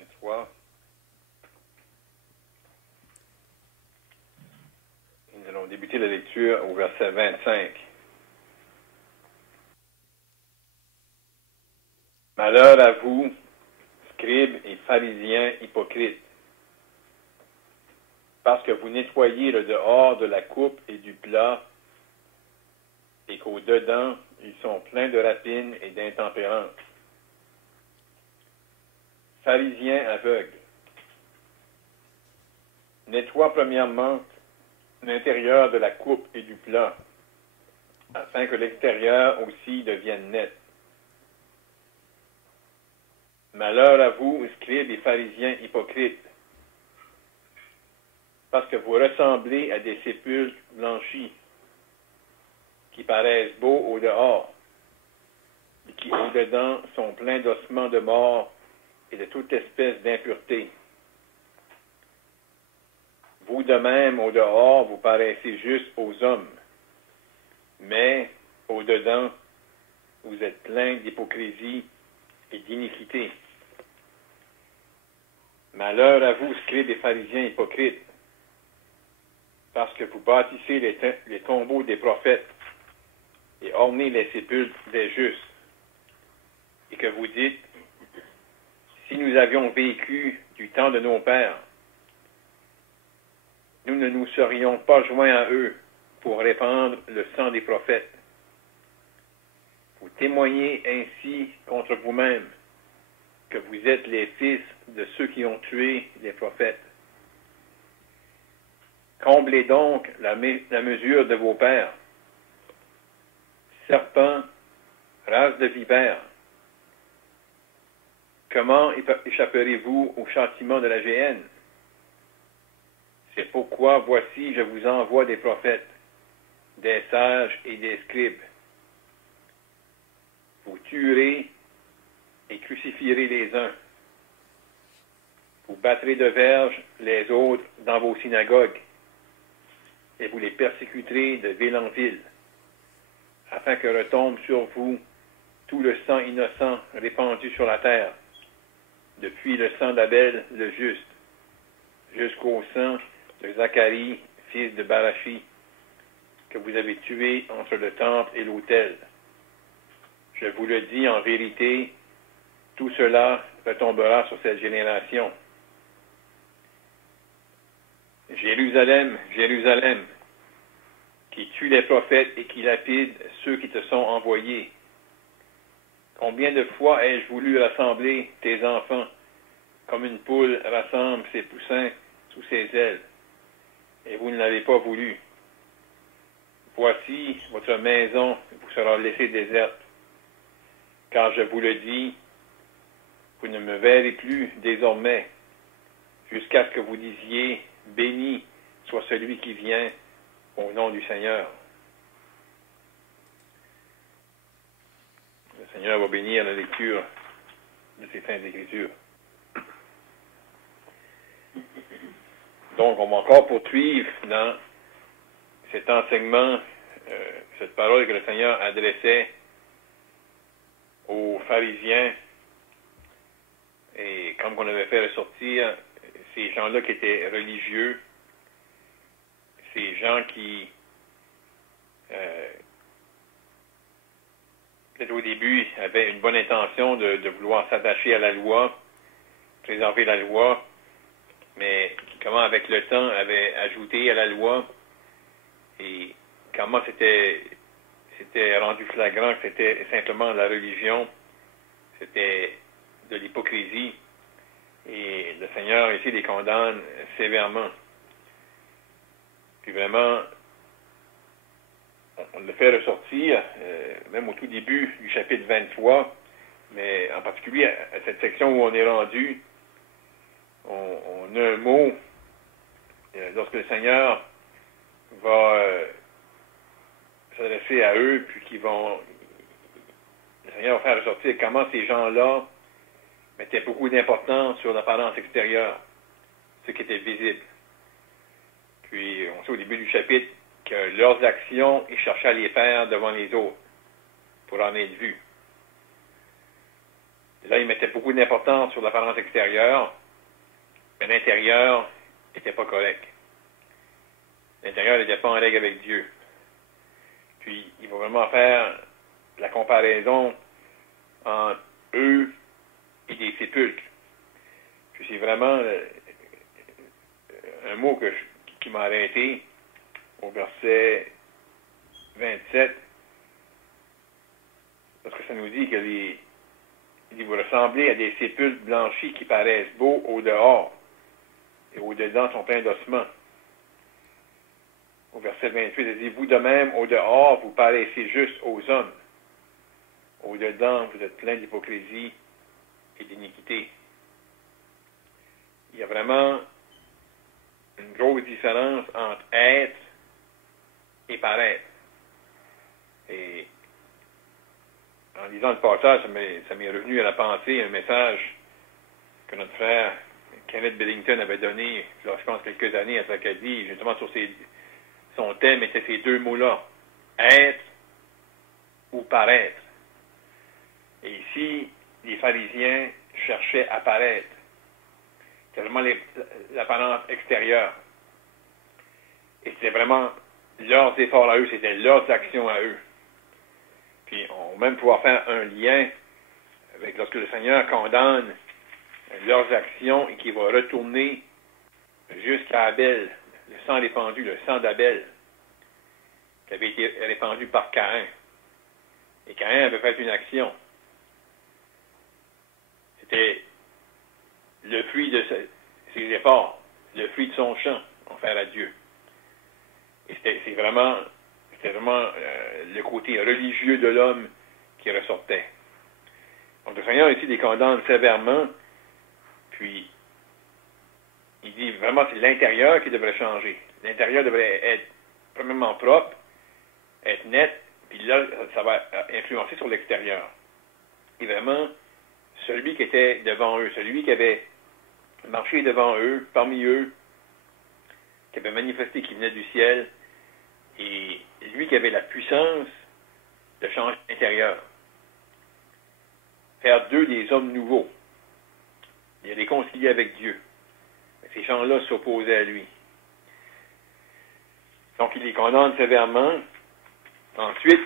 23. Et nous allons débuter la lecture au verset 25. Malheur à vous, scribes et pharisiens hypocrites, parce que vous nettoyez le dehors de la coupe et du plat, et qu'au-dedans, ils sont pleins de rapines et d'intempérance. Pharisiens aveugles, nettoie premièrement l'intérieur de la coupe et du plat, afin que l'extérieur aussi devienne net. Malheur à vous, scribes et pharisiens hypocrites, parce que vous ressemblez à des sépulcres blanchis, qui paraissent beaux au dehors, et qui au dedans sont pleins d'ossements de mort et de toute espèce d'impureté. Vous de même, au dehors, vous paraissez juste aux hommes, mais au dedans, vous êtes pleins d'hypocrisie et d'iniquité. Malheur à vous, scribes et pharisiens hypocrites, parce que vous bâtissez les tombeaux des prophètes et ornez les sépulcres des justes, et que vous dites, si nous avions vécu du temps de nos pères, nous ne nous serions pas joints à eux pour répandre le sang des prophètes. Vous témoignez ainsi contre vous-même que vous êtes les fils de ceux qui ont tué les prophètes. Comblez donc la mesure de vos pères. Serpents, race de vipères, comment échapperez-vous au châtiment de la géhenne? C'est pourquoi, voici, je vous envoie des prophètes, des sages et des scribes. Vous tuerez et crucifierez les uns. Vous battrez de verge les autres dans vos synagogues, et vous les persécuterez de ville en ville, afin que retombe sur vous tout le sang innocent répandu sur la terre, depuis le sang d'Abel le juste, jusqu'au sang de Zacharie, fils de Barachi, que vous avez tué entre le temple et l'autel. Je vous le dis en vérité, tout cela retombera sur cette génération. Jérusalem, Jérusalem, qui tue les prophètes et qui lapide ceux qui te sont envoyés. Combien de fois ai-je voulu rassembler tes enfants, comme une poule rassemble ses poussins sous ses ailes, et vous ne l'avez pas voulu. Voici, votre maison vous sera laissée déserte, car je vous le dis, vous ne me verrez plus désormais, jusqu'à ce que vous disiez, béni soit celui qui vient au nom du Seigneur. Le Seigneur va bénir la lecture de ces saintes Écritures. Donc, on va encore poursuivre dans cet enseignement, cette parole que le Seigneur adressait aux pharisiens. Et comme on avait fait ressortir, ces gens-là qui étaient religieux, ces gens qui, peut-être au début, avaient une bonne intention de vouloir s'attacher à la loi, préserver la loi, mais comment avec le temps avaient ajouté à la loi et comment c'était rendu flagrant que c'était simplement la religion, c'était de l'hypocrisie, et le Seigneur ici les condamne sévèrement. Puis vraiment, on le fait ressortir, même au tout début du chapitre 23, mais en particulier à cette section où on est rendu, on a un mot, lorsque le Seigneur va s'adresser à eux, puis le Seigneur va faire ressortir comment ces gens-là mettaient beaucoup d'importance sur l'apparence extérieure, ce qui était visible. Puis, on sait au début du chapitre que leurs actions, ils cherchaient à les faire devant les autres, pour en être vus. Là, ils mettaient beaucoup d'importance sur l'apparence extérieure, mais l'intérieur n'était pas correct. L'intérieur n'était pas en règle avec Dieu. Puis, il va vraiment faire la comparaison entre eux et des sépulcres. Puis, c'est vraiment un mot qui m'a arrêté au verset 27, parce que ça nous dit que vous ressemblez à des sépulcres blanchis qui paraissent beaux au dehors, et au dedans sont pleins d'ossements. Au verset 28, il dit, vous de même, au dehors, vous paraissez juste aux hommes. Au dedans, vous êtes pleins d'hypocrisie et d'iniquité. Il y a vraiment une grosse différence entre être et paraître. Et en lisant le passage, ça m'est revenu à la pensée un message que notre frère Kenneth Billington avait donné, je pense, quelques années à Tracadie, justement sur son thème était ces deux mots-là, être ou paraître. Et ici, les pharisiens cherchaient à paraître. C'était vraiment l'apparence extérieure. Et c'était vraiment leurs efforts à eux, c'était leurs actions à eux. Puis on va même pouvoir faire un lien avec lorsque le Seigneur condamne leurs actions et qu'il va retourner jusqu'à Abel, le sang répandu, le sang d'Abel, qui avait été répandu par Caïn. Et Caïn avait fait une action. C'était le fruit de ses efforts, le fruit de son champ, offert à Dieu. Et c'était vraiment le côté religieux de l'homme qui ressortait. Donc le Seigneur ici les condamne sévèrement, puis il dit vraiment c'est l'intérieur qui devrait changer. L'intérieur devrait être premièrement propre, être net, puis là, ça va influencer sur l'extérieur. Et vraiment, celui qui était devant eux, celui qui avait marché devant eux, parmi eux, qui avait manifesté qu'il venait du ciel, et lui qui avait la puissance de changer l'intérieur. Faire d'eux des hommes nouveaux. Il les réconcilier avec Dieu. Mais ces gens-là s'opposaient à lui. Donc il les condamne sévèrement. Ensuite,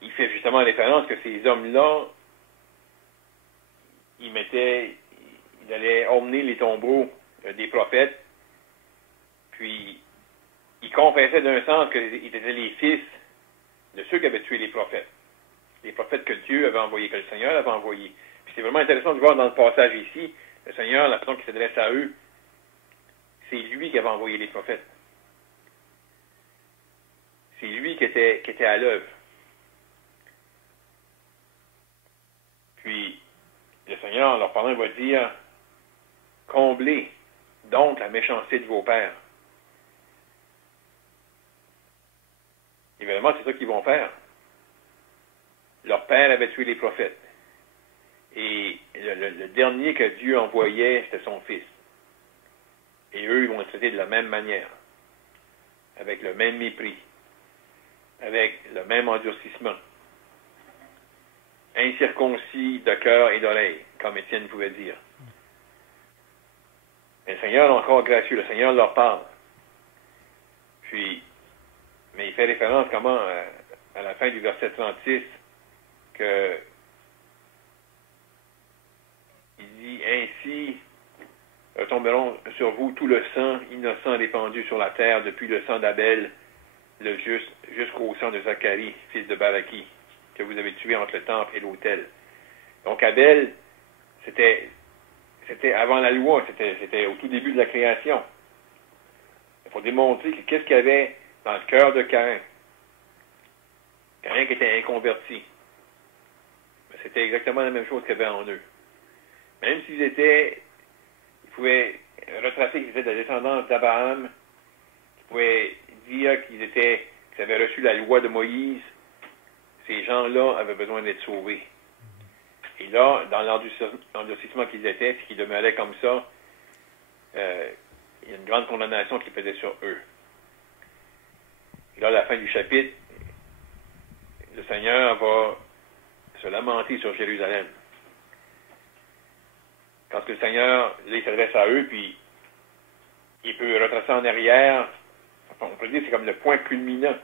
il fait justement référence que ces hommes-là, il allait emmener les tombeaux des prophètes, puis il confessait d'un sens qu'ils étaient les fils de ceux qui avaient tué les prophètes que Dieu avait envoyés, que le Seigneur avait envoyés. Puis c'est vraiment intéressant de voir dans le passage ici, le Seigneur, la façon qu'il s'adresse à eux, c'est lui qui avait envoyé les prophètes. C'est lui qui était à l'œuvre. Puis, le Seigneur, en leur parlant, va dire, comblez donc la méchanceté de vos pères. Évidemment, c'est ça qu'ils vont faire. Leur père avait tué les prophètes. Et le dernier que Dieu envoyait, c'était son fils. Et eux, ils vont le traiter de la même manière, avec le même mépris, avec le même endurcissement. Incirconcis de cœur et d'oreille, comme Étienne pouvait dire. Mais le Seigneur est encore gracieux, le Seigneur leur parle. Puis, mais il fait référence comment, à la fin du verset 36, que il dit, ainsi retomberont sur vous tout le sang innocent répandu sur la terre depuis le sang d'Abel, le juste, jusqu'au sang de Zacharie, fils de Baraki, que vous avez tué entre le temple et l'autel. Donc Abel, c'était avant la loi, c'était au tout début de la création. Il faut démontrer que qu'est-ce qu'il y avait dans le cœur de Caïn. Caïn qui était inconverti. Mais c'était exactement la même chose qu'il y avait en eux. Même s'ils pouvaient retracer qu'ils étaient de la descendance d'Abraham, ils pouvaient dire qu'ils avaient reçu la loi de Moïse, ces gens-là avaient besoin d'être sauvés. Et là, dans l'endurcissement qu'ils étaient, s'ils demeuraient comme ça, il y a une grande condamnation qui pesait sur eux. Et là, à la fin du chapitre, le Seigneur va se lamenter sur Jérusalem. Quand le Seigneur, là, il s'adresse à eux, puis il peut retracer en arrière. Enfin, on peut dire que c'est comme le point culminant.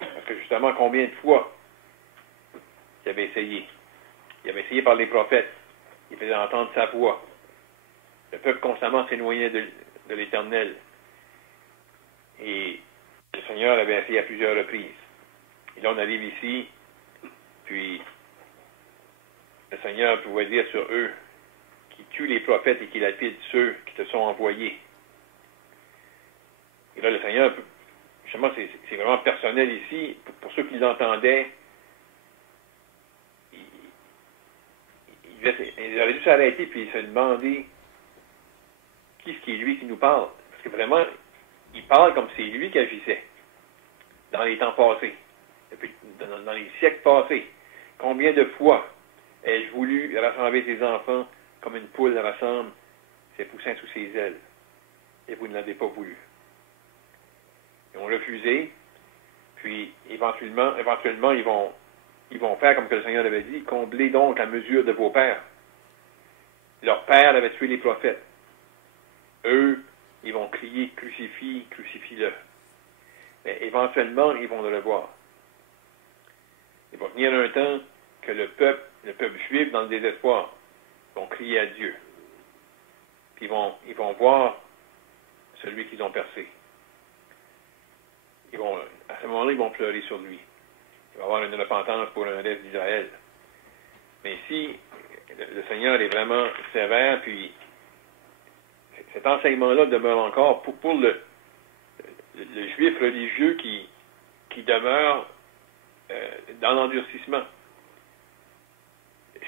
Parce que justement, combien de fois il avait essayé? Il avait essayé par les prophètes. Il faisait entendre sa voix. Le peuple constamment s'éloignait de l'Éternel. Et le Seigneur avait essayé à plusieurs reprises. Et là, on arrive ici, puis le Seigneur pouvait dire sur eux qu'il tue les prophètes et qu'il lapide ceux qui te sont envoyés. Et là, le Seigneur, justement, c'est vraiment personnel ici. Pour ceux qui l'entendaient, ils auraient dû s'arrêter puis se demander qui est-ce qui est lui qui nous parle. Parce que vraiment, il parle comme c'est lui qui agissait dans les temps passés, dans les siècles passés. Combien de fois ai-je voulu rassembler tes enfants comme une poule rassemble ses poussins sous ses ailes, et vous ne l'avez pas voulu. Ils ont refusé, puis éventuellement ils vont faire comme que le Seigneur avait dit, comblez donc la mesure de vos pères. Leur père avait tué les prophètes. Eux, ils vont crier, crucifie, crucifie-le. Mais éventuellement, ils vont le revoir. Il va venir un temps que le peuple juif, dans le désespoir, vont crier à Dieu. Puis ils vont voir celui qu'ils ont percé. À ce moment-là, ils vont pleurer sur lui. Il va y avoir une repentance pour un reste d'Israël. Mais ici, le Seigneur est vraiment sévère, puis cet enseignement-là demeure encore pour le juif religieux qui demeure dans l'endurcissement.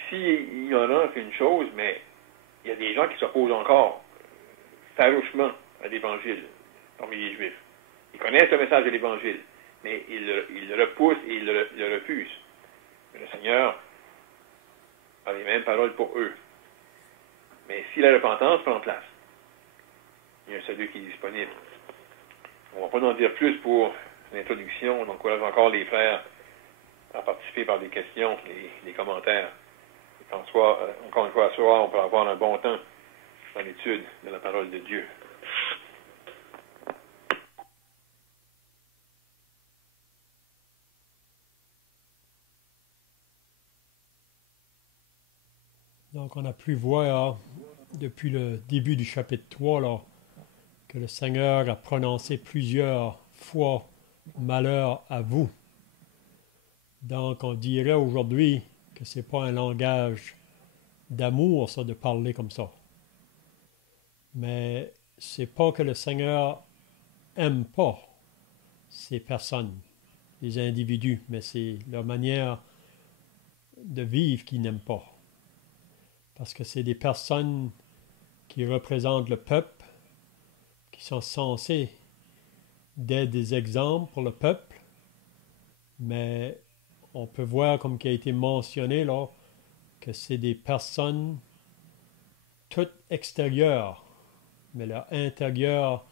Si ignorant, c'est une chose, mais il y a des gens qui s'opposent encore farouchement à l'Évangile parmi les Juifs. Ils connaissent le message de l'Évangile, mais ils le repoussent et ils le refusent. Mais le Seigneur a les mêmes paroles pour eux. Mais si la repentance prend place, il y a un salut qui est disponible. On ne va pas en dire plus pour l'introduction. On encourage encore les frères à participer par des questions, des commentaires. Et encore une fois, ce soir, on peut avoir un bon temps dans l'étude de la parole de Dieu. Donc, on a pu voir depuis le début du chapitre 3 là, que le Seigneur a prononcé plusieurs fois « malheur à vous ». Donc, on dirait aujourd'hui que ce n'est pas un langage d'amour, ça, de parler comme ça. Mais c'est pas que le Seigneur aime pas ces personnes, les individus, mais c'est leur manière de vivre qu'il n'aime pas. Parce que c'est des personnes qui représentent le peuple, qui sont censés d'être des exemples pour le peuple, mais on peut voir, comme qui a été mentionné là, que c'est des personnes toutes extérieures, mais leur intérieur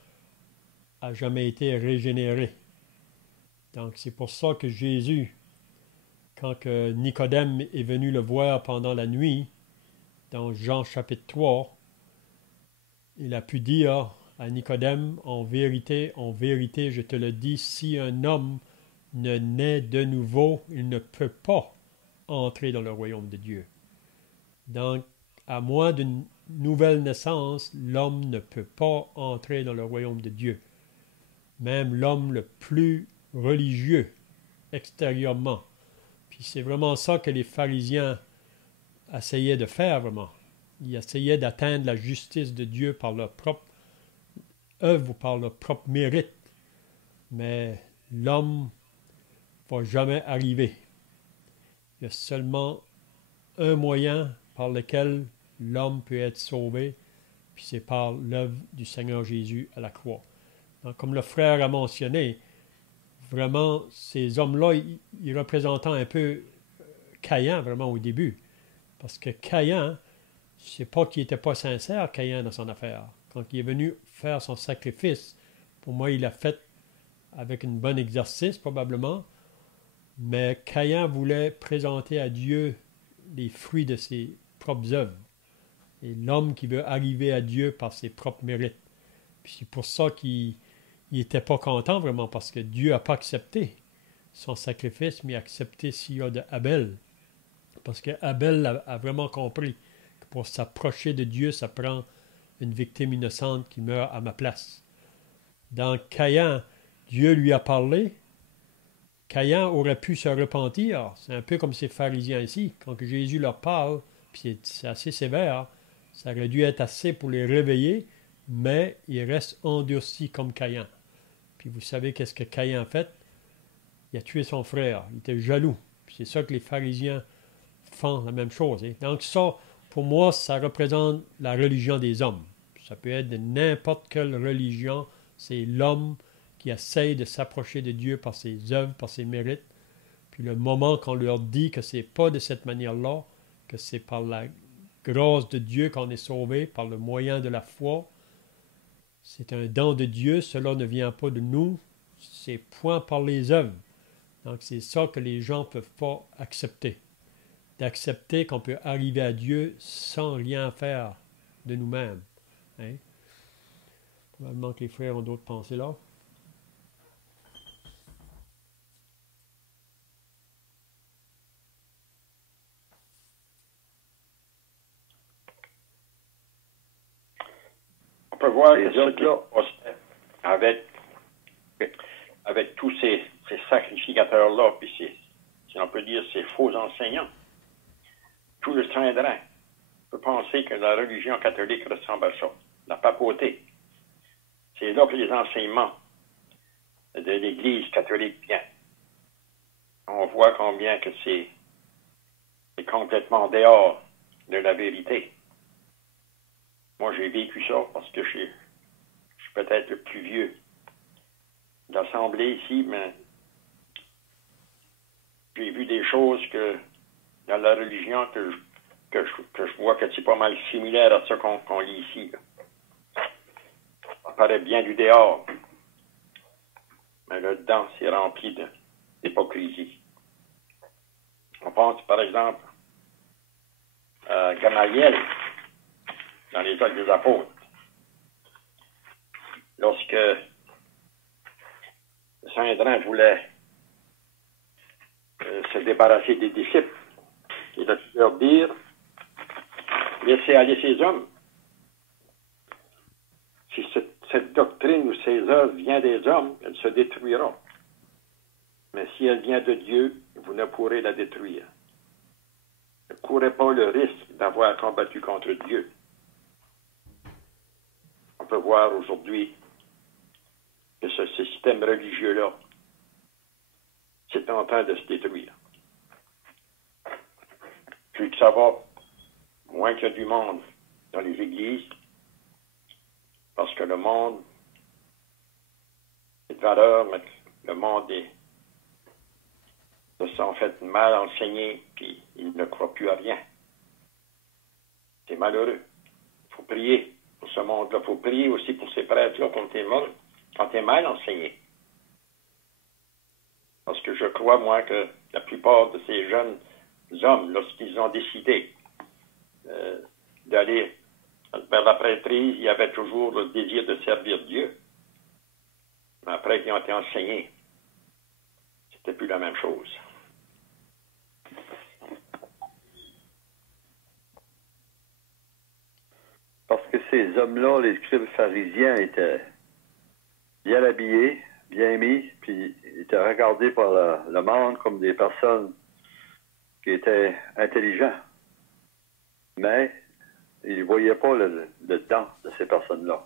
n'a jamais été régénéré. Donc c'est pour ça que Jésus, quand que Nicodème est venu le voir pendant la nuit, dans Jean chapitre 3, il a pu dire à Nicodème, en vérité, je te le dis, si un homme ne naît de nouveau, il ne peut pas entrer dans le royaume de Dieu. Donc, à moins d'une nouvelle naissance, l'homme ne peut pas entrer dans le royaume de Dieu. Même l'homme le plus religieux, extérieurement. Puis c'est vraiment ça que les pharisiens essayaient de faire, vraiment. Ils essayaient d'atteindre la justice de Dieu par leur propre œuvre ou par leur propre mérite. Mais l'homme ne va jamais arriver. Il y a seulement un moyen par lequel l'homme peut être sauvé, puis c'est par l'œuvre du Seigneur Jésus à la croix. Donc, comme le frère a mentionné, vraiment, ces hommes-là, ils représentaient un peu Caïn, vraiment, au début. Parce que Caïn, c'est pas qu'il n'était pas sincère, Caïn, dans son affaire. Quand il est venu faire son sacrifice, pour moi, il l'a fait avec un bon exercice, probablement. Mais Caïn voulait présenter à Dieu les fruits de ses propres œuvres. C'est l'homme qui veut arriver à Dieu par ses propres mérites. Puis c'est pour ça qu'il n'était pas content vraiment, parce que Dieu n'a pas accepté son sacrifice, mais a accepté s'il y a de Abel. Parce que Abel a vraiment compris que pour s'approcher de Dieu, ça prend une victime innocente qui meurt à ma place. Dans Caïn, Dieu lui a parlé. Caïn aurait pu se repentir. C'est un peu comme ces pharisiens ici. Quand Jésus leur parle, puis c'est assez sévère, ça aurait dû être assez pour les réveiller, mais ils restent endurcis comme Caïn. Puis vous savez qu'est-ce que Caïn a fait? Il a tué son frère. Il était jaloux. Puis c'est ça que les pharisiens font, la même chose. Hein. Donc ça, pour moi, ça représente la religion des hommes. Ça peut être de n'importe quelle religion. C'est l'homme qui essaye de s'approcher de Dieu par ses œuvres, par ses mérites. Puis le moment qu'on leur dit que c'est pas de cette manière-là, que c'est par la grâce de Dieu qu'on est sauvé, par le moyen de la foi, c'est un don de Dieu, cela ne vient pas de nous, c'est point par les œuvres. Donc c'est ça que les gens ne peuvent pas accepter. D'accepter qu'on peut arriver à Dieu sans rien faire de nous-mêmes. Hein? Probablement que les frères ont d'autres pensées là. On peut voir que ce qui avec tous ces sacrificateurs-là, puis si on peut dire ces faux enseignants, tout le train-train, on peut penser que la religion catholique ressemble à ça, la papauté. C'est là que les enseignements de l'Église catholique viennent. On voit combien que c'est complètement dehors de la vérité. Moi, j'ai vécu ça parce que je suis peut-être le plus vieux de l'Assemblée ici, mais j'ai vu des choses que dans la religion que je vois que c'est pas mal similaire à ce qu'on lit ici. Là. Ça paraît bien du dehors, mais le dedans, c'est rempli d'hypocrisie. On pense, par exemple, à Gamaliel, dans les Actes des Apôtres. Lorsque Saint-Drin voulait se débarrasser des disciples, il a leur dire, laissez aller ces hommes. Si cette doctrine ou ces œuvres vient des hommes, elle se détruira. Mais si elle vient de Dieu, vous ne pourrez la détruire. Ne courez pas le risque d'avoir combattu contre Dieu. On peut voir aujourd'hui que ce système religieux-là, c'est en train de se détruire. Plus que ça va, moins qu'il y a du monde dans les églises, parce que le monde est de valeur, mais le monde se sent en fait mal enseigné, puis il ne croit plus à rien. C'est malheureux. Il faut prier pour ce monde-là. Il faut prier aussi pour ces prêtres-là quand t'es mal enseigné. Parce que je crois, moi, que la plupart de ces jeunes hommes, lorsqu'ils ont décidé d'aller vers la prêtrise, il y avait toujours le désir de servir Dieu. Mais après qu'ils ont été enseignés, c'était plus la même chose. Parce que ces hommes-là, les scribes pharisiens, étaient bien habillés, bien mis, puis étaient regardés par le monde comme des personnes qui étaient intelligents. Mais ils ne voyaient pas le dedans de ces personnes-là.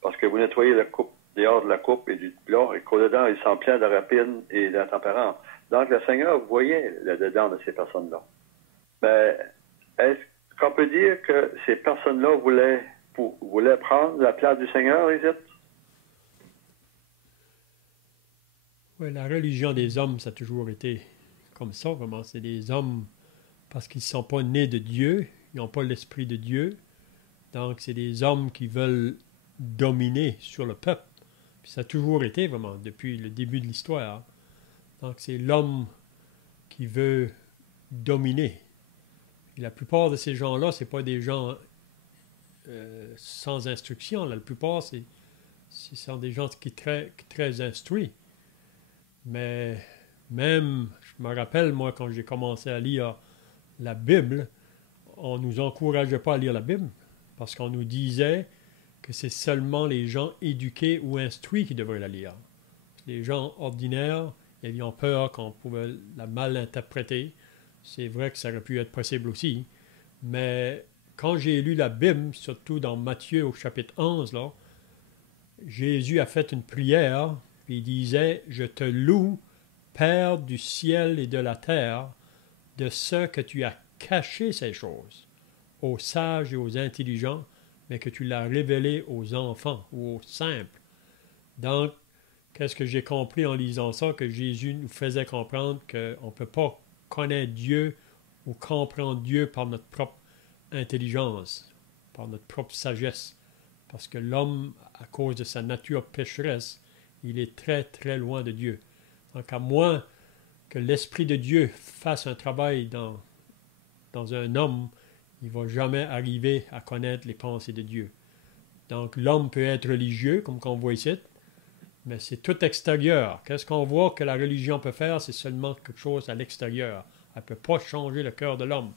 Parce que vous nettoyez la coupe, dehors de la coupe et du plat, et qu'au-dedans, ils sont pleins de rapine et d'intempérance. Donc, le Seigneur voyait le dedans de ces personnes-là. Mais est-ce qu'on peut dire que ces personnes-là voulaient prendre la place du Seigneur, Isaac? Oui, la religion des hommes, ça a toujours été comme ça, vraiment. C'est des hommes parce qu'ils ne sont pas nés de Dieu, ils n'ont pas l'esprit de Dieu. Donc, c'est des hommes qui veulent dominer sur le peuple. Puis ça a toujours été, vraiment, depuis le début de l'histoire. Donc, c'est l'homme qui veut dominer. Et la plupart de ces gens-là, ce n'est pas des gens sans instruction. Là, la plupart, ce sont des gens qui sont très instruits. Mais même, je me rappelle, moi, quand j'ai commencé à lire la Bible, on ne nous encourageait pas à lire la Bible parce qu'on nous disait que c'est seulement les gens éduqués ou instruits qui devraient la lire. Les gens ordinaires, ils ont peur qu'on pouvait la mal interpréter. C'est vrai que ça aurait pu être possible aussi. Mais quand j'ai lu la Bible, surtout dans Matthieu au chapitre 11, là, Jésus a fait une prière, puis il disait « Je te loue, Père du ciel et de la terre, de ce que tu as caché ces choses aux sages et aux intelligents, mais que tu l'as révélé aux enfants ou aux simples. » Donc, qu'est-ce que j'ai compris en lisant ça? Que Jésus nous faisait comprendre qu'on ne peut pas connaître Dieu ou comprendre Dieu par notre propre intelligence, par notre propre sagesse. Parce que l'homme, à cause de sa nature pécheresse, il est très, très loin de Dieu. Donc, à moins que l'Esprit de Dieu fasse un travail dans un homme, il ne va jamais arriver à connaître les pensées de Dieu. Donc, l'homme peut être religieux, comme on voit ici, mais c'est tout extérieur. Qu'est-ce qu'on voit que la religion peut faire? C'est seulement quelque chose à l'extérieur. Elle ne peut pas changer le cœur de l'homme,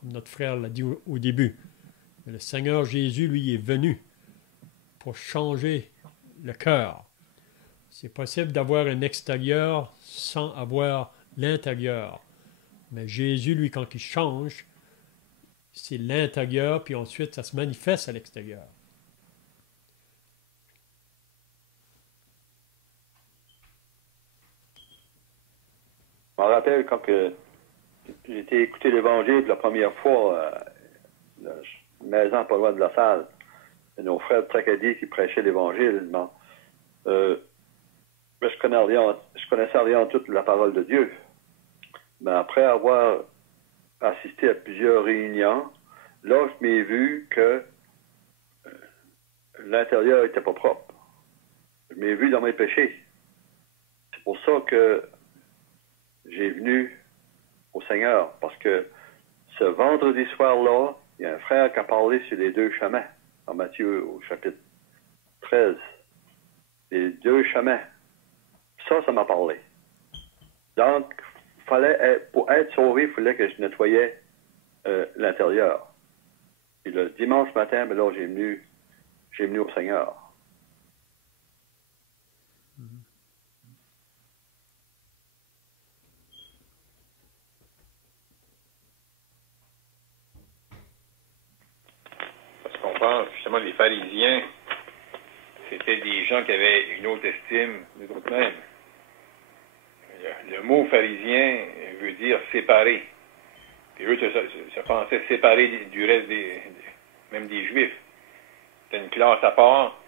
comme notre frère l'a dit au début. Mais le Seigneur Jésus, lui, est venu pour changer le cœur. C'est possible d'avoir un extérieur sans avoir l'intérieur. Mais Jésus, lui, quand il change, c'est l'intérieur, puis ensuite, ça se manifeste à l'extérieur. Je me rappelle quand j'ai été écouter l'Évangile la première fois à la maison pas loin de la salle. Et nos frères de Tracadie qui prêchaient l'Évangile. Bon, je connaissais rien toute la parole de Dieu. Mais après avoir assisté à plusieurs réunions, là, je m'ai vu que l'intérieur n'était pas propre. Je m'ai vu dans mes péchés. C'est pour ça que j'ai venu au Seigneur, parce que ce vendredi soir-là, il y a un frère qui a parlé sur les deux chemins, en Matthieu au chapitre 13. Les deux chemins. Ça m'a parlé. Donc, pour être sauvé, il fallait que je nettoyais l'intérieur. Et le dimanche matin, ben là, j'ai venu au Seigneur. Parce qu'on pense, justement, les pharisiens, c'était des gens qui avaient une haute estime d'eux-mêmes. Le mot pharisien veut dire séparé. Puis eux se pensaient séparés du reste même des Juifs. C'était une classe à part.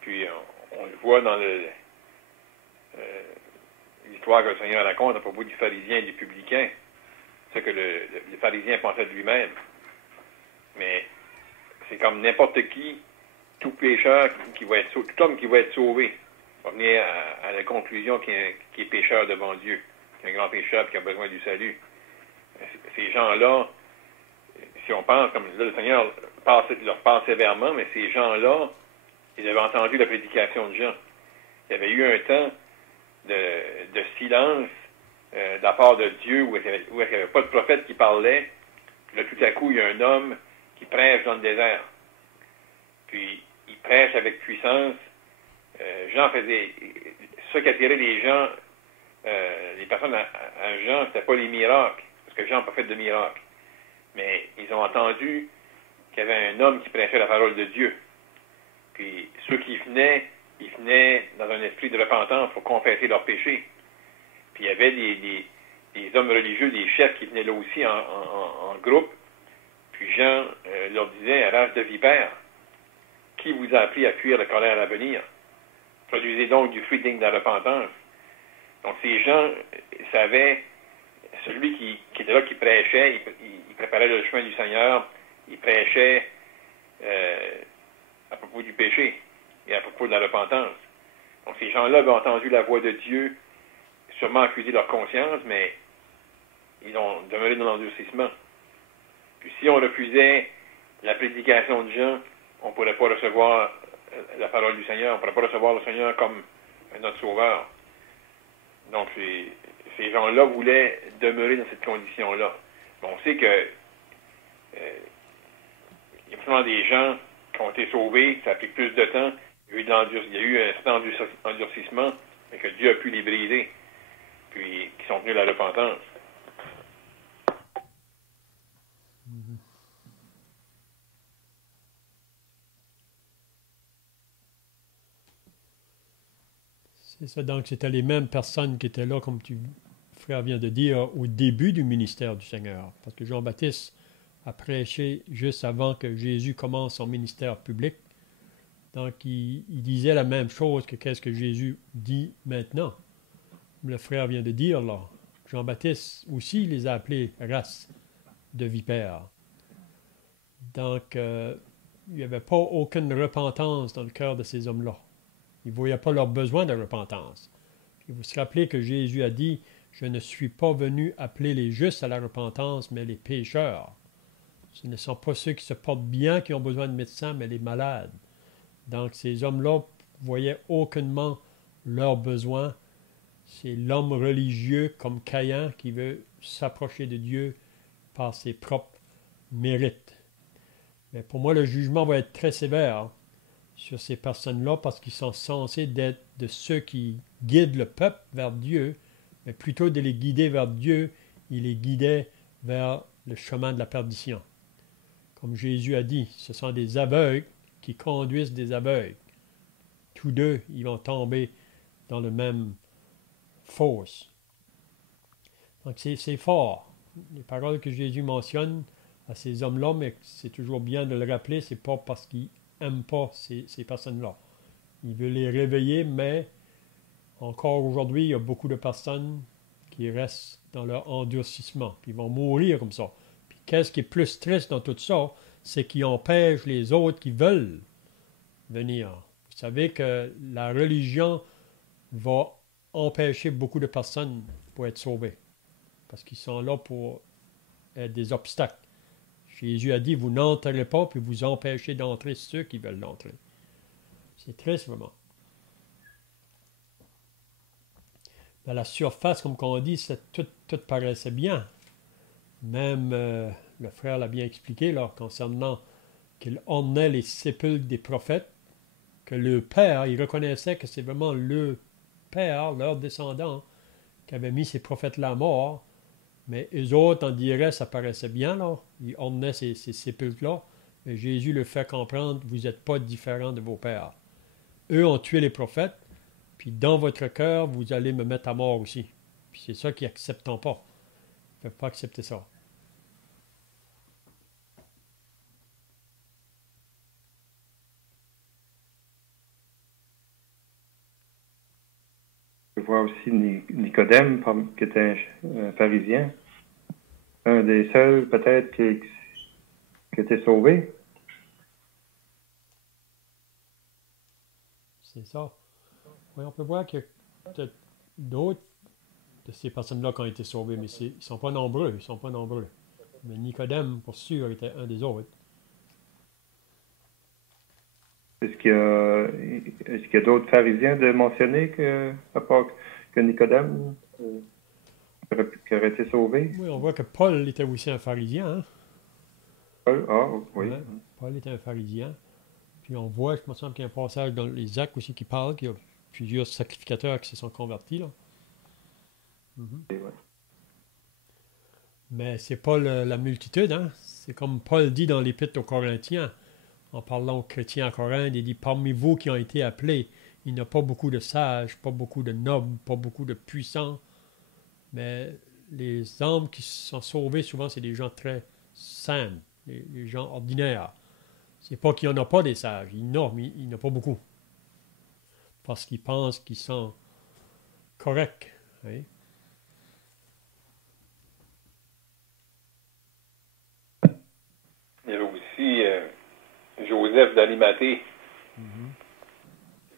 Puis on le voit dans l'histoire que le Seigneur raconte à propos du pharisien et du publicain. C'est que le pharisien pensait de lui-même. Mais c'est comme n'importe qui, tout pécheur tout homme qui va être sauvé va venir à la conclusion qu'il est pécheur devant Dieu, qu'il est un grand pécheur et qu'il a besoin du salut. Ces gens-là, si on pense, comme là, le Seigneur leur parle sévèrement, mais ces gens-là, ils avaient entendu la prédication de Jean. Il y avait eu un temps de silence de la part de Dieu où il n'y avait pas de prophète qui parlait. Puis là, tout à coup, il y a un homme qui prêche dans le désert. Puis, il prêche avec puissance. Jean faisait... Ce qui attirait les gens, les personnes à Jean, c'était pas les miracles, parce que Jean n'a pas fait de miracles. Mais ils ont entendu qu'il y avait un homme qui prêchait la parole de Dieu. Puis, ceux qui venaient, ils venaient dans un esprit de repentance pour confesser leurs péchés. Puis, il y avait des hommes religieux, des chefs qui venaient là aussi en groupe. Puis, Jean leur disait, « Race de vipères, qui vous a appris à fuir la colère à venir? Produisez donc du fruit digne de la repentance. » Donc, ces gens savaient, celui qui était là, qui prêchait, il préparait le chemin du Seigneur, il prêchait à propos du péché et à propos de la repentance. Donc, ces gens-là avaient entendu la voix de Dieu, sûrement accusé leur conscience, mais ils ont demeuré dans l'endurcissement. Puis, si on refusait la prédication de Jean, on ne pourrait pas recevoir la parole du Seigneur, on ne pourrait pas recevoir le Seigneur comme notre sauveur. Donc, ces gens-là voulaient demeurer dans cette condition-là. Mais on sait que il y a forcément des gens qui ont été sauvés, ça a pris plus de temps, il y a eu un certain endurcissement, et que Dieu a pu les briser, puis qui sont venus à la repentance. C'est ça, donc c'était les mêmes personnes qui étaient là, comme frère vient de dire, au début du ministère du Seigneur. Parce que Jean-Baptiste a prêché juste avant que Jésus commence son ministère public. Donc, il disait la même chose que qu'est-ce que Jésus dit maintenant. Le frère vient de dire, là, Jean-Baptiste aussi les a appelés race de vipères. Donc, il n'y avait pas aucune repentance dans le cœur de ces hommes-là. Ils ne voyaient pas leur besoin de repentance. Et vous vous rappelez que Jésus a dit, « Je ne suis pas venu appeler les justes à la repentance, mais les pécheurs. » Ce ne sont pas ceux qui se portent bien qui ont besoin de médecins, mais les malades. Donc, ces hommes-là voyaient aucunement leurs besoins. C'est l'homme religieux comme Caïn qui veut s'approcher de Dieu par ses propres mérites. Mais pour moi, le jugement va être très sévère sur ces personnes-là parce qu'ils sont censés être de ceux qui guident le peuple vers Dieu, mais plutôt de les guider vers Dieu, il les guidait vers le chemin de la perdition. Comme Jésus a dit, ce sont des aveugles qui conduisent des aveugles. Tous deux, ils vont tomber dans le même fosse. Donc c'est fort. Les paroles que Jésus mentionne à ces hommes-là, mais c'est toujours bien de le rappeler, c'est pas parce qu'ils n'aiment pas ces personnes-là. Il veut les réveiller, mais encore aujourd'hui, il y a beaucoup de personnes qui restent dans leur endurcissement, puis ils vont mourir comme ça. Puis qu'est-ce qui est plus triste dans tout ça, c'est qu'ils empêchent les autres qui veulent venir. Vous savez que la religion va empêcher beaucoup de personnes pour être sauvées, parce qu'ils sont là pour être des obstacles. Jésus a dit, vous n'entrez pas, puis vous empêchez d'entrer ceux qui veulent l'entrer. C'est triste, vraiment. À la surface, comme on dit, tout paraissait bien. Même le frère l'a bien expliqué là, concernant qu'il ornait les sépulcres des prophètes, que le père, il reconnaissait que c'est vraiment le père, leur descendant, qui avait mis ces prophètes-là à mort. Mais eux autres, en dirait, ça paraissait bien, là. Ils ornaient ces sépulcres-là. Mais Jésus le fait comprendre, vous n'êtes pas différents de vos pères. Eux ont tué les prophètes, puis dans votre cœur, vous allez me mettre à mort aussi. Puis c'est ça qu'ils n'acceptent pas. Ils ne peuvent pas accepter ça. Je vois aussi Nicodème, qui était un pharisien, un des seuls peut-être qui était sauvé. C'est ça. Oui, on peut voir qu'il y a peut-être d'autres de ces personnes-là qui ont été sauvées, mais ils ne sont pas nombreux. Ils sont pas nombreux. Mais Nicodème, pour sûr, était un des autres. Est-ce qu'il y a d'autres pharisiens de mentionner à part que Nicodème qui aurait été sauvé? Oui, on voit que Paul était aussi un pharisien. Hein? Paul, oui. Ouais, Paul était un pharisien. Puis on voit, je me semble qu'il y a un passage dans les Actes aussi qui parle qu'il y a plusieurs sacrificateurs qui se sont convertis. Là. Ouais. Mais c'est pas la multitude. Hein? C'est comme Paul dit dans l'Épître aux Corinthiens, en parlant aux chrétiens à Corinthe, il dit, parmi vous qui ont été appelés, il n'y a pas beaucoup de sages, pas beaucoup de nobles, pas beaucoup de puissants, mais les âmes qui sont sauvées, souvent, c'est des gens très simples, les gens ordinaires. C'est pas qu'il n'y en a pas des sages, il y en a, mais il n'y en a pas beaucoup. Parce qu'ils pensent qu'ils sont corrects. Hein? Il y avait aussi Joseph d'Arimathée,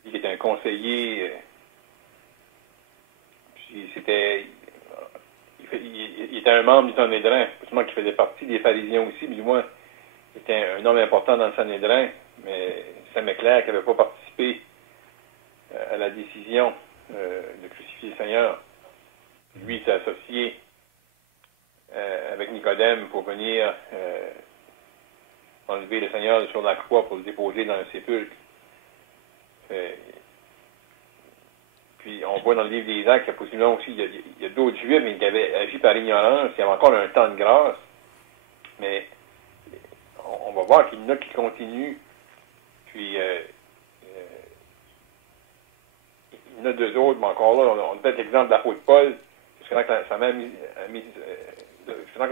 qui était un conseiller. Puis il était un membre du Sanhédrin, justement qui faisait partie des pharisiens aussi, mais du moins, était un homme important dans le Sanhédrin, mais ça m'est clair qu'il n'avait pas participé à la décision de crucifier le Seigneur. Lui s'est associé avec Nicodème pour venir enlever le Seigneur sur la croix pour le déposer dans le sépulcre. Puis on voit dans le livre des Actes, possiblement aussi, il y a d'autres Juifs, mais qui avaient agi par ignorance, il y avait encore un temps de grâce, mais on va voir qu'il y en a qui continuent, puis il y en a deux autres, mais encore là, on a peut-être l'exemple de l'apôtre Paul, jusqu'à que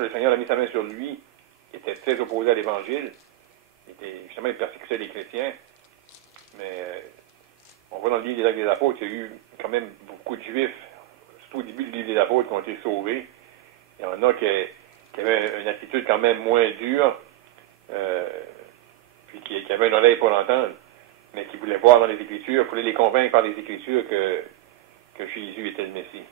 le Seigneur a mis sa main sur lui, il était très opposé à l'Évangile, justement, il persécutait les chrétiens, mais on voit dans le livre des Actes des Apôtres qu'il y a eu quand même beaucoup de Juifs, surtout au début du livre des Apôtres, qui ont été sauvés. Il y en a qui avaient une attitude quand même moins dure, puis qui avaient une oreille pour l'entendre, mais qui voulaient voir dans les Écritures, voulaient les convaincre par les Écritures que Jésus était le Messie.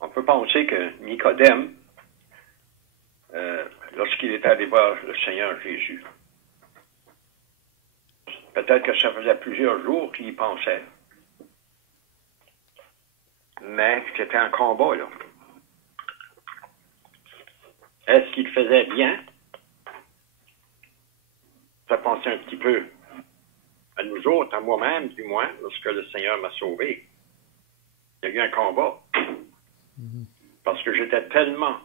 On peut penser que Nicodème, lorsqu'il est allé voir le Seigneur Jésus, peut-être que ça faisait plusieurs jours qu'il y pensait. Mais c'était un combat, là. Est-ce qu'il faisait bien? Ça pensait un petit peu à nous autres, à moi-même, du moins, lorsque le Seigneur m'a sauvé. Il y a eu un combat. Parce que j'étais tellement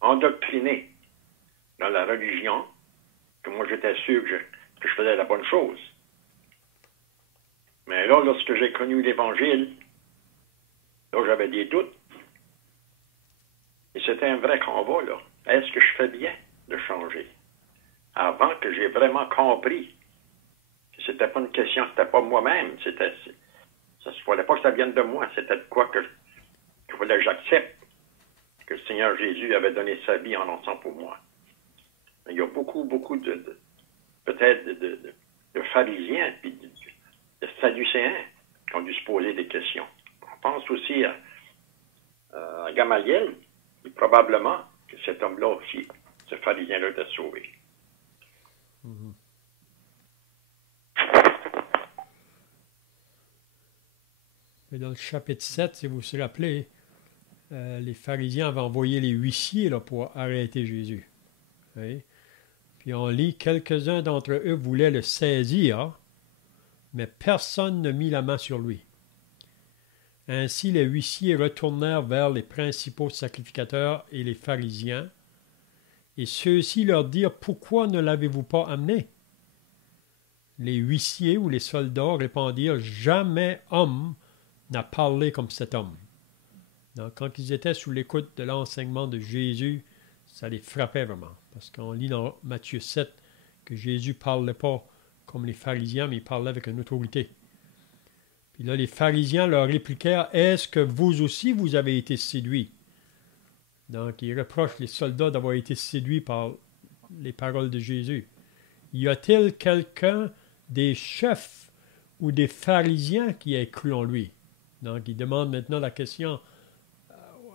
endoctriné dans la religion que moi, j'étais sûr que je faisais la bonne chose. Mais là, lorsque j'ai connu l'Évangile, là, j'avais des doutes. Et c'était un vrai combat, là. Est-ce que je fais bien de changer? Avant que j'ai vraiment compris que c'était pas une question, c'était pas moi-même, ça ne fallait pas que ça vienne de moi, c'était de quoi que fallait que j'accepte que le Seigneur Jésus avait donné sa vie en lançant pour moi. Il y a beaucoup peut-être de pharisiens puis de sadducéens qui ont dû se poser des questions. On pense aussi à Gamaliel, et probablement que cet homme-là aussi, ce pharisien-là, était sauvé. Et dans le chapitre 7, si vous vous rappelez, les pharisiens avaient envoyé les huissiers là, pour arrêter Jésus. Oui. Puis on lit, quelques-uns d'entre eux voulaient le saisir, mais personne ne mit la main sur lui. Ainsi les huissiers retournèrent vers les principaux sacrificateurs et les pharisiens, et ceux-ci leur dirent, pourquoi ne l'avez-vous pas amené? Les huissiers ou les soldats répondirent, jamais homme n'a parlé comme cet homme. Donc, quand ils étaient sous l'écoute de l'enseignement de Jésus, ça les frappait vraiment. Parce qu'on lit dans Matthieu 7 que Jésus ne parlait pas comme les pharisiens, mais il parlait avec une autorité. Puis là, les pharisiens leur répliquèrent, « Est-ce que vous aussi, vous avez été séduits? » Donc, ils reprochent les soldats d'avoir été séduits par les paroles de Jésus. Y a-t-il quelqu'un des chefs ou des pharisiens qui ait cru en lui? Donc, ils demandent maintenant la question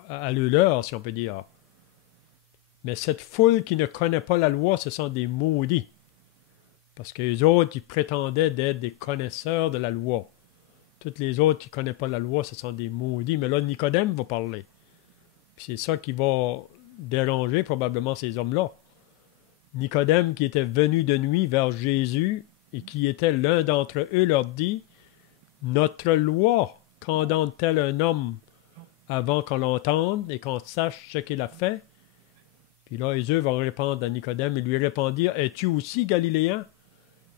à leur, si on peut dire. Mais cette foule qui ne connaît pas la loi, ce sont des maudits. Parce que les autres, ils prétendaient d'être des connaisseurs de la loi. Toutes les autres qui ne connaissent pas la loi, ce sont des maudits. Mais là, Nicodème va parler. Puis c'est ça qui va déranger probablement ces hommes-là. Nicodème, qui était venu de nuit vers Jésus et qui était l'un d'entre eux, leur dit, « Notre loi condamne-t-elle un homme avant qu'on l'entende et qu'on sache ce qu'il a fait? » Puis là, eux vont répondre à Nicodème et lui répondirent, « Es-tu aussi galiléen?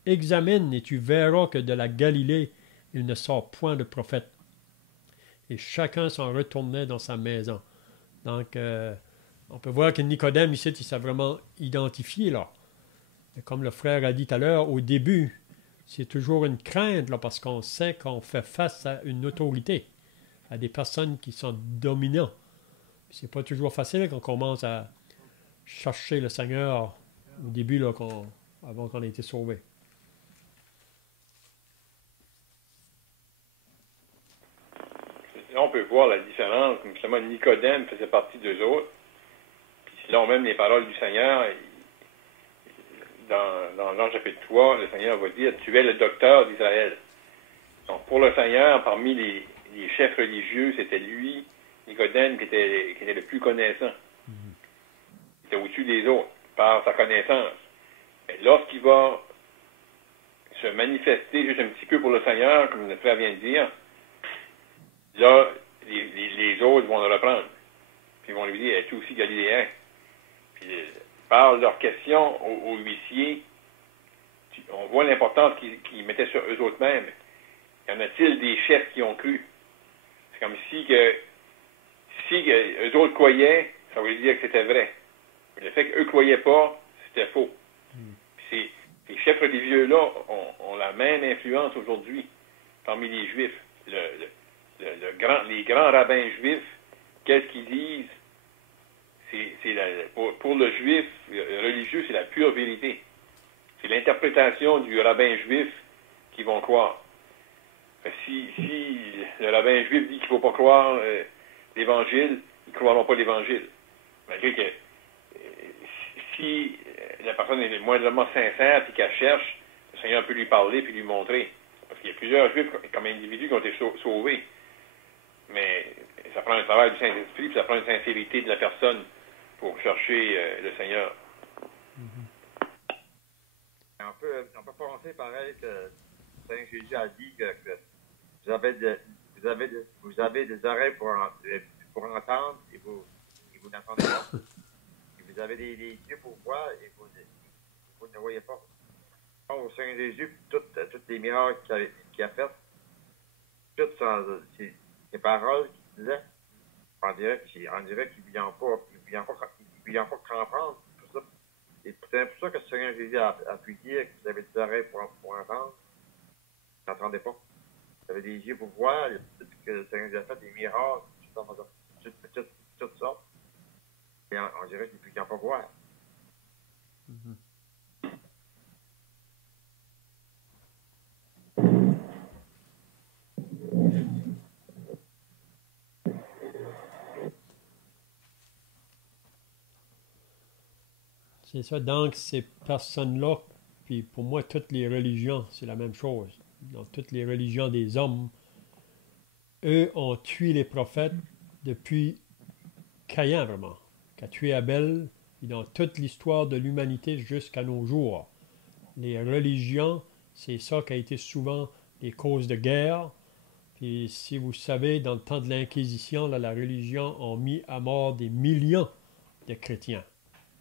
Examine et tu verras que de la Galilée, il ne sort point de prophète. » Et chacun s'en retournait dans sa maison. Donc, on peut voir que Nicodème, ici, il s'est vraiment identifié, là. Et comme le frère a dit tout à l'heure, au début, c'est toujours une crainte, là, parce qu'on sait qu'on fait face à une autorité, à des personnes qui sont dominantes. C'est pas toujours facile quand on commence à chercher le Seigneur au début, là, avant qu'on ait été sauvés. Là, on peut voir la différence. Comme justement, Nicodème faisait partie d'eux autres. Puis selon même les paroles du Seigneur, dans Jean chapitre 3, le Seigneur va dire, tu es le docteur d'Israël. Donc, pour le Seigneur, parmi les chefs religieux, c'était lui, Nicodème, qui était le plus connaissant. Il était au-dessus des autres, par sa connaissance. Mais lorsqu'il va se manifester juste un petit peu pour le Seigneur, comme notre frère vient de dire, là, les autres vont le reprendre. Puis ils vont lui dire, es-tu aussi galiléen? Puis par leurs questions aux huissiers, on voit l'importance qu'ils mettaient sur eux autres mêmes. Y en a-t-il des chefs qui ont cru? C'est comme si eux autres croyaient, ça voulait dire que c'était vrai. Mais le fait qu'eux ne croyaient pas, c'était faux. Puis ces chefs religieux-là ont la même influence aujourd'hui parmi les Juifs. Les grands rabbins juifs, qu'est-ce qu'ils disent? Pour le juif religieux, c'est la pure vérité. C'est l'interprétation du rabbin juif qu'ils vont croire. Si le rabbin juif dit qu'il ne faut pas croire l'Évangile, ils ne croiront pas l'Évangile. Malgré que si la personne est moindrement sincère et qu'elle cherche, le Seigneur peut lui parler puis lui montrer. Parce qu'il y a plusieurs juifs comme individus qui ont été sauvés. Mais ça prend un travail du Saint-Esprit puis ça prend une sincérité de la personne pour chercher le Seigneur. On peut penser pareil que Saint Jésus a dit que vous avez des oreilles pour entendre et vous n'entendez pas. Et vous avez des yeux pour voir et vous ne voyez pas. Au Saint Jésus, toutes les miracles qu'il a fait, toutes ces paroles qu'il disait, on dirait qu'il ne vient pas comprendre. Et c'est pour ça que le Seigneur Jésus a pu dire que vous avez des oreilles pour entendre. Vous n'entendez pas. Vous avez des yeux pour voir, que le Seigneur Jésus a fait des miracles, toutes sortes. Et on dirait qu'il ne vient pas voir. C'est ça. Donc, ces personnes-là, puis pour moi, toutes les religions, c'est la même chose. Dans toutes les religions des hommes, eux ont tué les prophètes depuis Caïn, vraiment, qui a tué Abel, et dans toute l'histoire de l'humanité jusqu'à nos jours. Les religions, c'est ça qui a été souvent les causes de guerre. Puis si vous savez, dans le temps de l'Inquisition, là, la religion a mis à mort des millions de chrétiens.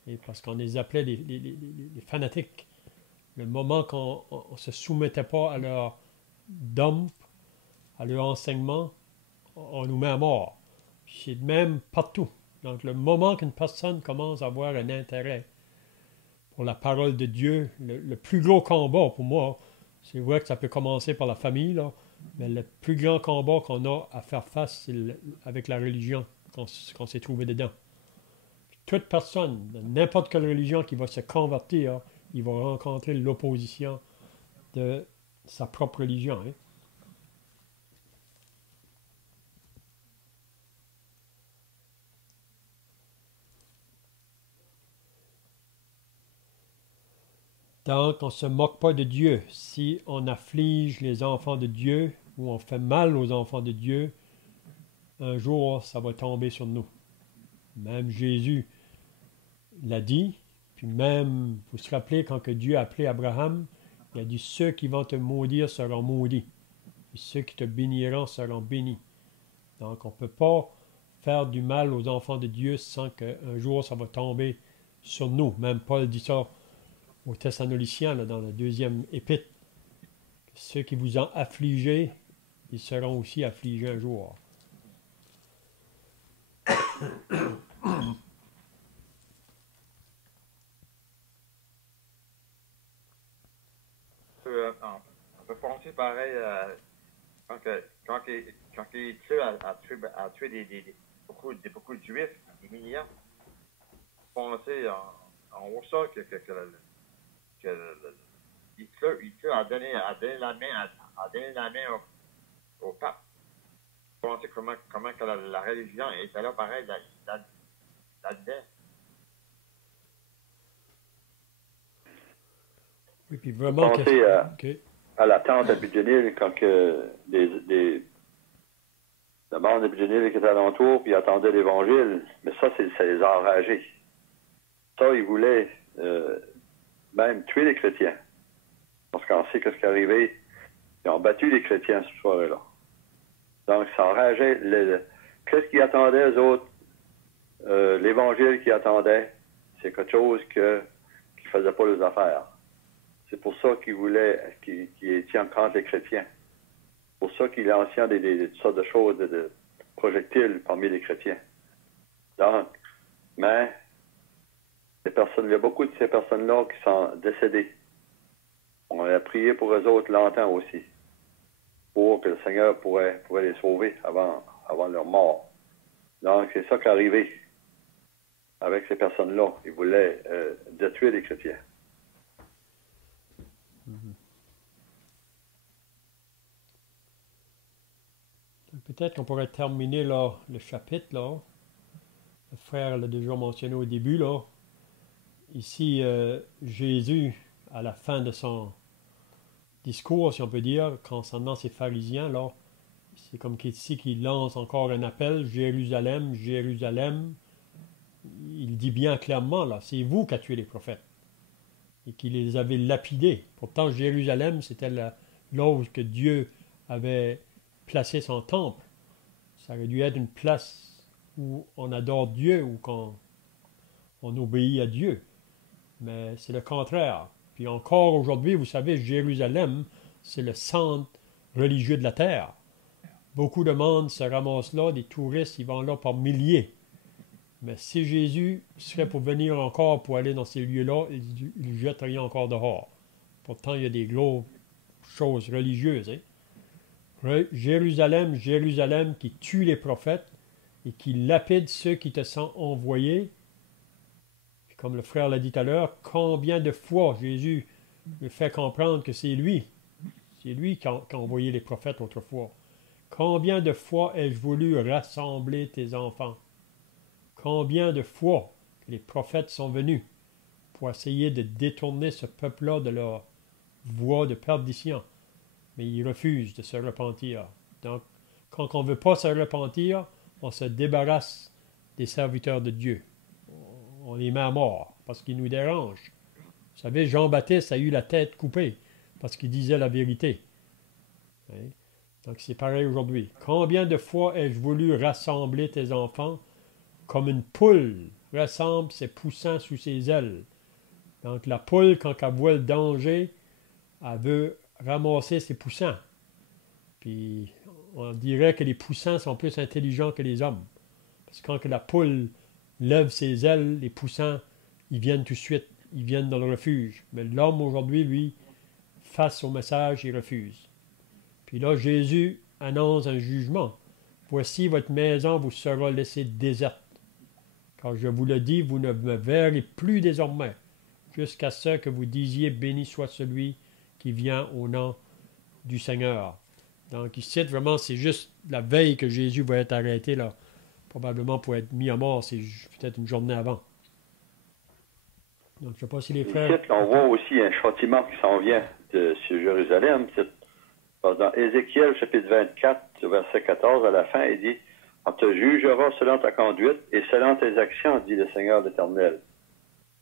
Et parce qu'on les appelait les fanatiques. Le moment qu'on ne se soumettait pas à leur dogme, à leur enseignement, on nous met à mort. C'est de même partout. Donc, le moment qu'une personne commence à avoir un intérêt pour la parole de Dieu, le plus gros combat pour moi, c'est vrai que ça peut commencer par la famille, là, mais le plus grand combat qu'on a à faire face, c'est avec la religion qu'on s'est trouvé dedans. Toute personne, de n'importe quelle religion qui va se convertir, il va rencontrer l'opposition de sa propre religion. Hein. Donc, on ne se moque pas de Dieu. Si on afflige les enfants de Dieu ou on fait mal aux enfants de Dieu, un jour, ça va tomber sur nous. Même Jésus l'a dit, puis même, vous vous rappelez, quand que Dieu a appelé Abraham, il a dit, ceux qui vont te maudire seront maudits, et ceux qui te béniront seront bénis. Donc, on ne peut pas faire du mal aux enfants de Dieu sans qu'un jour, ça va tomber sur nous. Même Paul dit ça aux Thessaloniciens, là, dans la 2e épître. Ceux qui vous ont affligés, ils seront aussi affligés un jour. On peut penser pareil quand Hitler a tué beaucoup de Juifs, des millions. Penser on voit ça Hitler a donné la main au pape. Vous pensez comment que la religion était là pareil là-dedans? Oui, puis vraiment... Pensez Okay. à la tente à Budgenil, quand que la bande de Budgenil qui était alentour, puis ils attendaient l'Évangile. Mais ça les a enragés. Ça, ils voulaient même tuer les chrétiens. Parce qu'on sait ce qui est arrivé. Ils ont battu les chrétiens ce soir-là. Donc, ça enrageait. Qu'est-ce qu'ils attendaient, eux autres? L'Évangile qu'ils attendaient, c'est quelque chose qu'ils ne faisaient pas leurs affaires. C'est pour ça qu'ils voulaient, qu'ils étaient contre les chrétiens. C'est pour ça qu'ils lancent des sortes de choses, de projectiles parmi les chrétiens. Donc, mais il y a beaucoup de ces personnes-là qui sont décédées. On a prié pour eux autres longtemps aussi, pour que le Seigneur pourrait les sauver avant leur mort. Donc, c'est ça qui est arrivé avec ces personnes-là. Ils voulaient détruire les chrétiens. Peut-être qu'on pourrait terminer là, le chapitre. Là. Le frère l'a déjà mentionné au début. Là. Ici, Jésus, à la fin de son discours, si on peut dire, concernant ces pharisiens, là, c'est comme ici qu'il lance encore un appel, Jérusalem, Jérusalem. Il dit bien clairement, là, c'est vous qui avez tué les prophètes et qui les avez lapidés. Pourtant, Jérusalem, c'était là où que Dieu avait placé son temple. Ça aurait dû être une place où on adore Dieu, où on obéit à Dieu. Mais c'est le contraire. Puis encore aujourd'hui, vous savez, Jérusalem, c'est le centre religieux de la terre. Beaucoup de monde se ramasse là, des touristes, ils vont là par milliers. Mais si Jésus serait pour venir encore pour aller dans ces lieux-là, il ne jetterait encore dehors. Pourtant, il y a des grosses choses religieuses. Hein? Jérusalem, Jérusalem, qui tue les prophètes et qui lapide ceux qui te sont envoyés. Puis comme le frère l'a dit tout à l'heure, combien de fois Jésus me fait comprendre que c'est lui. C'est lui qui a envoyé les prophètes autrefois. Combien de fois ai-je voulu rassembler tes enfants? Combien de fois que les prophètes sont venus pour essayer de détourner ce peuple-là de leur voie de perdition. Mais ils refusent de se repentir. Donc, quand on ne veut pas se repentir, on se débarrasse des serviteurs de Dieu. On les met à mort parce qu'ils nous dérangent. Vous savez, Jean-Baptiste a eu la tête coupée parce qu'il disait la vérité. Hein? Donc, c'est pareil aujourd'hui. Combien de fois ai-je voulu rassembler tes enfants comme une poule rassemble ses poussins sous ses ailes? Donc, la poule, quand elle voit le danger, elle veut ramasser ses poussins. Puis, on dirait que les poussins sont plus intelligents que les hommes. Parce que quand la poule lève ses ailes, les poussins, ils viennent tout de suite. Ils viennent dans le refuge. Mais l'homme, aujourd'hui, lui, face au message, il refuse. Puis là, Jésus annonce un jugement. Voici, votre maison vous sera laissée déserte. Car je vous le dis, vous ne me verrez plus désormais, jusqu'à ce que vous disiez, béni soit celui qui vient au nom du Seigneur. Donc, il cite vraiment, c'est juste la veille que Jésus va être arrêté, là, probablement pour être mis à mort, c'est peut-être une journée avant. Donc, je ne sais pas si les frères... Ici, on voit aussi un châtiment qui s'en vient sur Jérusalem. Dans Ézéchiel, chapitre 24, verset 14, à la fin, il dit « On te jugera selon ta conduite et selon tes actions, dit le Seigneur l'Éternel. »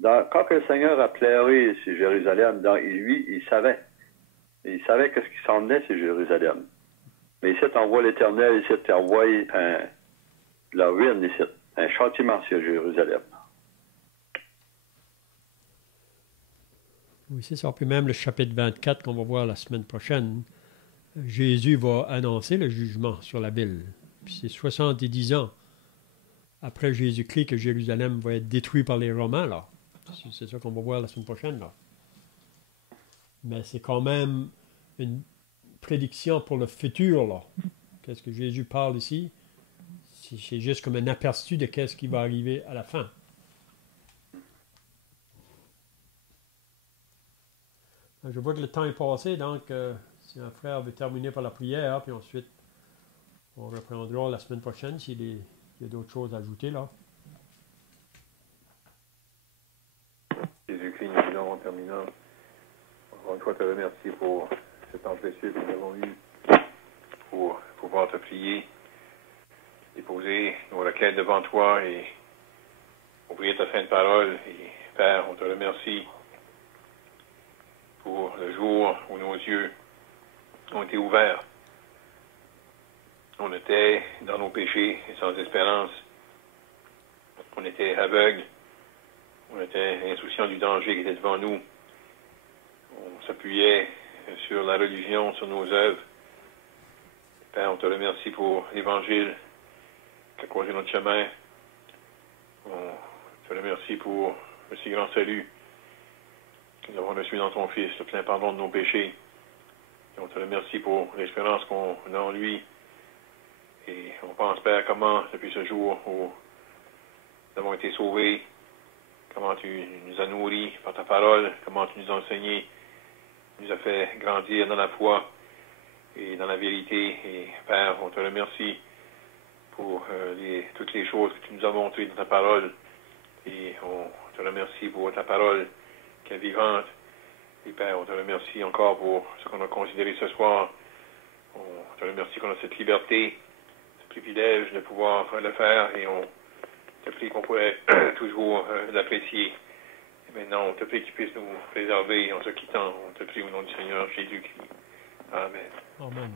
Quand le Seigneur a pleuré sur Jérusalem, lui, il savait. Il savait ce qui s'en venait sur Jérusalem. Mais ici, on voit l'Éternel, ici, on voit la ruine, ici, un châtiment sur Jérusalem. Oui, c'est ça. Puis même le chapitre 24 qu'on va voir la semaine prochaine, Jésus va annoncer le jugement sur la ville. Puis c'est 70 ans après Jésus-Christ que Jérusalem va être détruit par les Romains, là. C'est ça qu'on va voir la semaine prochaine, là. Mais c'est quand même une prédiction pour le futur, là. Qu'est-ce que Jésus parle ici? C'est juste comme un aperçu de qu'est-ce qui va arriver à la fin. Je vois que le temps est passé, donc si un frère veut terminer par la prière, puis ensuite on reprendra la semaine prochaine s'il y a d'autres choses à ajouter là. Jésus-Christ, nous voulons en terminant. Encore une fois, te remercier pour ce temps précieux que nous avons eu pour pouvoir te prier, déposer nos requêtes devant toi et ouvrir ta sainte parole. Et Père, on te remercie pour le jour où nos yeux ont été ouverts. On était dans nos péchés et sans espérance. On était aveugles. On était insouciants du danger qui était devant nous. On s'appuyait sur la religion, sur nos œuvres. Père, on te remercie pour l'Évangile qui a croisé notre chemin. On te remercie pour le si grand salut que nous avons reçu dans ton Fils, le plein pardon de nos péchés. Et on te remercie pour l'espérance qu'on a en lui. Et on pense, Père, comment, depuis ce jour où nous avons été sauvés, comment tu nous as nourris par ta parole, comment tu nous as enseigné, tu nous as fait grandir dans la foi et dans la vérité. Et Père, on te remercie pour toutes les choses que tu nous as montrées dans ta parole. Et on te remercie pour ta parole qui est vivante. Et Père, on te remercie encore pour ce qu'on a considéré ce soir. On te remercie qu'on a cette liberté, ce privilège de pouvoir le faire. Et on te prie qu'on pourrait toujours l'apprécier. Et maintenant, on te prie qu'il puisse nous préserver en se quittant. On te prie au nom du Seigneur Jésus-Christ. Amen. Amen.